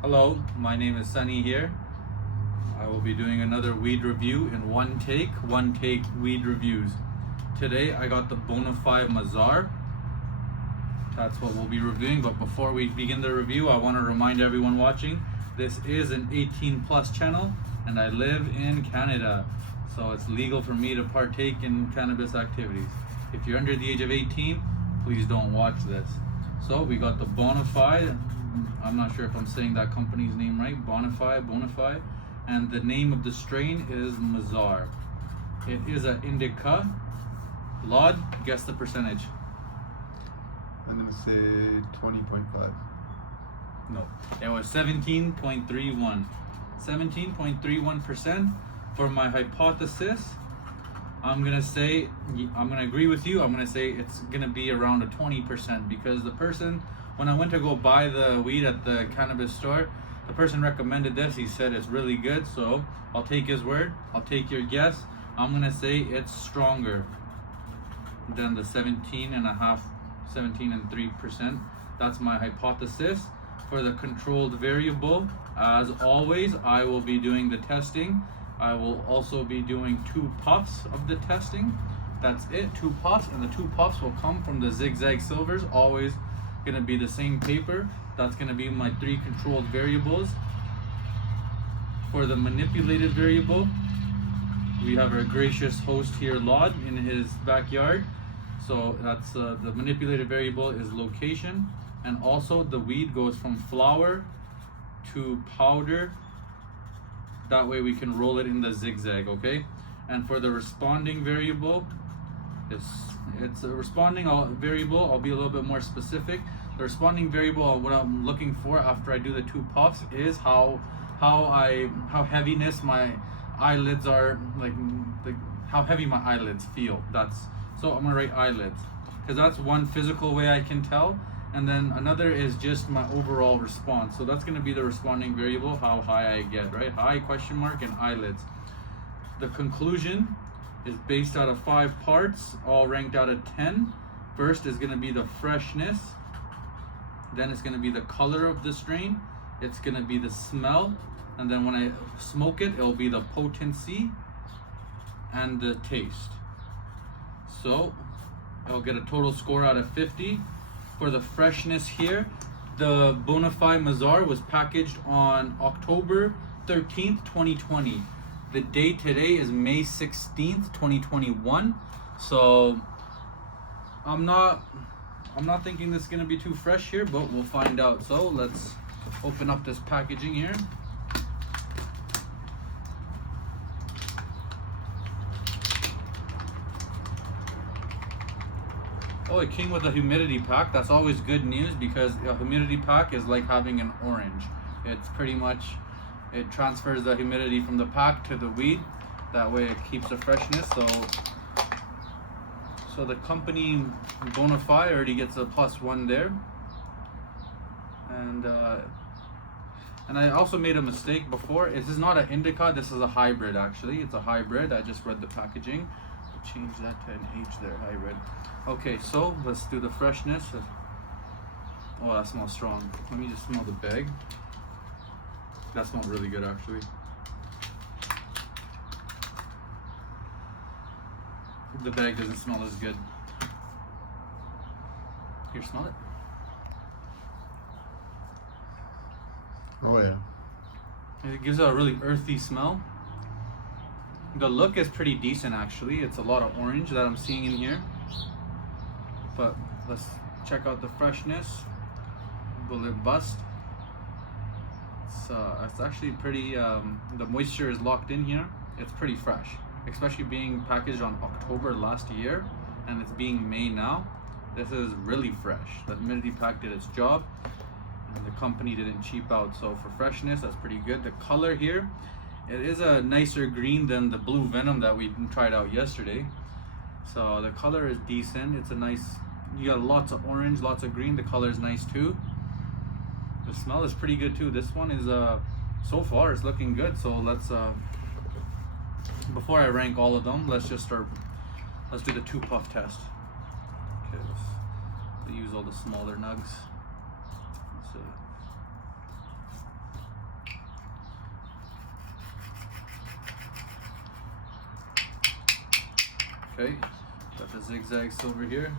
Hello, my name is Sunny here. I will be doing another weed review in one take weed reviews. Today I got the Bonify Mazar. That's what we'll be reviewing, but before we begin the review, I want to remind everyone watching, this is an 18 plus channel and I live in Canada. So it's legal for me to partake in cannabis activities. If you're under the age of 18, please don't watch this. So we got the Bonify. I'm not sure if I'm saying that company's name right. Bonify. And the name of the strain is Mazar. It is an indica. Lod, guess the percentage. I'm gonna say 20.5. No, it was 17.31. 17.31%. For my hypothesis, I'm gonna agree with you. I'm gonna say it's gonna be around a 20% because the person, when I went to go buy the weed at the cannabis store, the person recommended this. He said it's really good, so I'll take his word. I'll take your guess. I'm gonna say it's stronger than the 17 and 3%. That's my hypothesis. For the controlled variable, as always, I will be doing the testing. I will also be doing 2 puffs of the testing. That's it, 2 puffs, and the 2 puffs will come from the zigzag silvers, always gonna be the same paper. That's gonna be my 3 controlled variables. For the manipulated variable, we have our gracious host here, Lod, in his backyard. So that's the manipulated variable is location, and also the weed goes from flower to powder. That way we can roll it in the zigzag, okay? And for the responding variable, it's a responding variable. I'll be a little bit more specific. The responding variable, what I'm looking for after I do the 2 puffs, is how heaviness my eyelids are, like how heavy my eyelids feel. So I'm gonna write eyelids because that's one physical way I can tell. And then another is just my overall response. So that's going to be the responding variable, how high I get, right? High, question mark, and eyelids. The conclusion is based out of 5 parts, all ranked out of 10. First is going to be the freshness. Then it's going to be the color of the strain. It's going to be the smell. And then when I smoke it, it'll be the potency and the taste. So I'll get a total score out of 50. For the freshness here, the Bonify Mazar was packaged on October 13th, 2020. The date today is May 16th, 2021. So I'm not thinking this is gonna be too fresh here, but we'll find out. So let's open up this packaging here. Oh, it came with a humidity pack. That's always good news because a humidity pack is like having an orange. It's pretty much, it transfers the humidity from the pack to the weed. That way it keeps the freshness. So the company Bonify already gets a +1 there. And I also made a mistake before. This is not an indica, this is a hybrid actually. It's a hybrid. I just read the packaging. Change that to an H there, hybrid. Okay, so let's do the freshness. Oh, that smells strong. Let me just smell the bag. That smells really good actually. The bag doesn't smell as good. Here, smell it. Oh yeah. It gives a really earthy smell. The look is pretty decent actually. It's a lot of orange that I'm seeing in here. But let's check out the freshness. Will it bust? It's actually pretty, the moisture is locked in here. It's pretty fresh, especially being packaged on October last year and it's being May now. This is really fresh. The humidity pack did its job and the company didn't cheap out. So for freshness, that's pretty good. The color here, it is a nicer green than the blue venom that we tried out yesterday. So the color is decent. It's a nice, you got lots of orange, lots of green. The color is nice too. The smell is pretty good too. This one is, so far it's looking good. So let's, before I rank all of them, let's do the 2 puff test. Okay, let's use all the smaller nugs. Okay, got the zigzag silver here.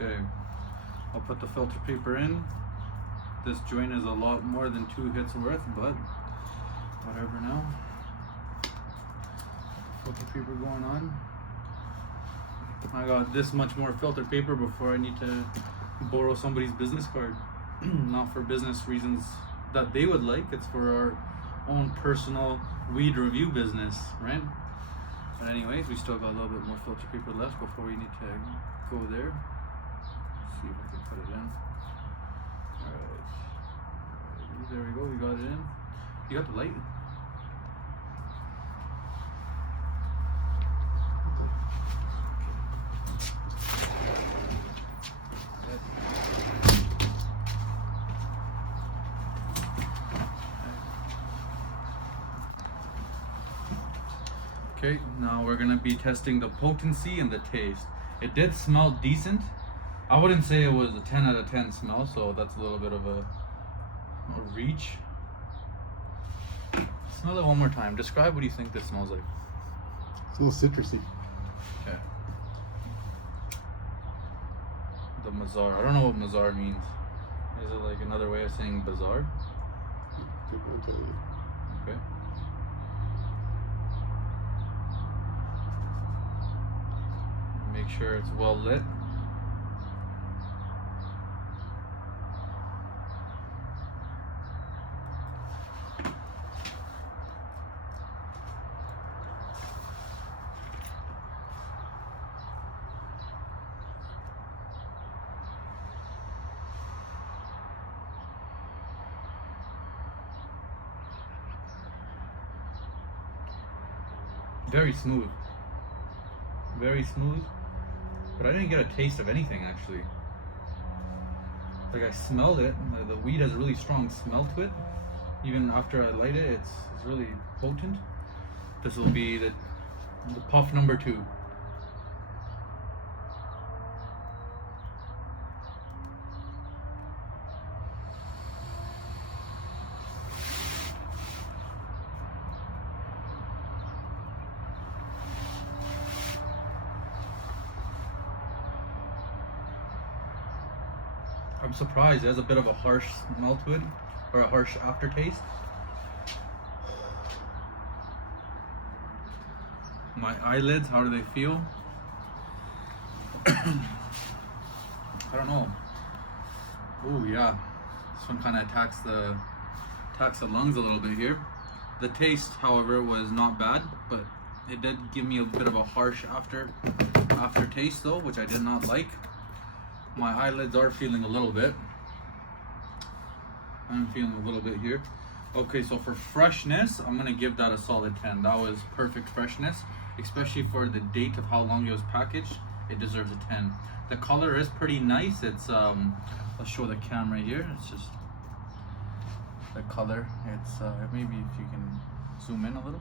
Okay, I'll put the filter paper in. This joint is a lot more than 2 hits worth, but whatever now. Filter paper going on. I got this much more filter paper before I need to borrow somebody's business card. Not for business reasons that they would like, it's for our own personal weed review business, right? But anyways, we still got a little bit more filter paper left before we need to go there. See if I can put it in. Alright. There we go, we got it in. You got the light? Okay, now we're gonna be testing the potency and the taste. It did smell decent. I wouldn't say it was a 10 out of 10 smell, so that's a little bit of a reach. Smell it one more time. Describe what you think this smells like. It's a little citrusy. Okay. The Mazar. I don't know what Mazar means. Is it like another way of saying bazaar? Okay. Make sure it's well lit. Very smooth. Very smooth. But I didn't get a taste of anything actually. Like I smelled it. The weed has a really strong smell to it. Even after I light it, it's really potent. This will be the puff number 2. I'm surprised. It has a bit of a harsh smell to it, or a harsh aftertaste. My eyelids, how do they feel? I don't know. Oh yeah, this one kind of attacks the lungs a little bit here. The taste, however, was not bad, but it did give me a bit of a harsh aftertaste though, which I did not like. My eyelids are feeling a little bit. I'm feeling a little bit here. Okay, so for freshness, I'm gonna give that a solid 10. That was perfect freshness, especially for the date of how long it was packaged. It deserves a 10. The color is pretty nice. It's let's show the camera here. It's just the color. It's maybe if you can zoom in a little.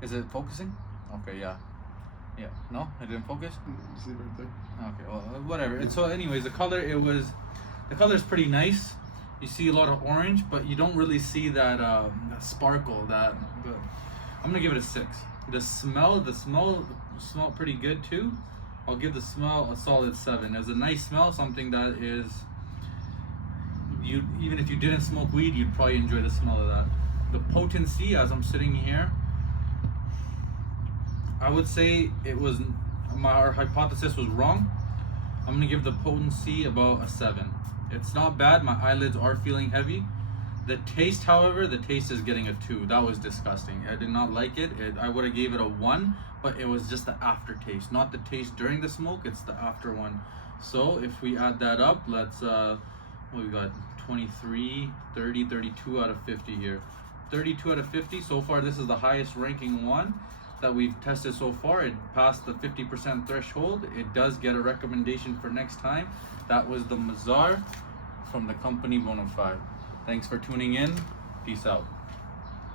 Is it focusing? Okay, yeah. Yeah, no, it didn't focus. You see it right there. Okay, well, whatever. And so, anyways, the color is pretty nice. You see a lot of orange, but you don't really see that sparkle. But I'm gonna give it a 6. The smell smelled pretty good too. I'll give the smell a solid 7. It's a nice smell, something that is even if you didn't smoke weed, you'd probably enjoy the smell of that. The potency, as I'm sitting here, I would say our hypothesis was wrong. I'm gonna give the potency about a 7. It's not bad. My eyelids are feeling heavy. The taste, however, is getting a 2. That was disgusting. I did not like it. I would have gave it a 1, but it was just the aftertaste, not the taste during the smoke. It's the after one. So if we add that up, let's we got 23, 30, 32 out of 50 here. 32 out of 50 so far. This is the highest ranking one that we've tested so far. It passed the 50% threshold. It does get a recommendation for next time. That was the Mazar from the company Bonify. Thanks for tuning in. Peace out.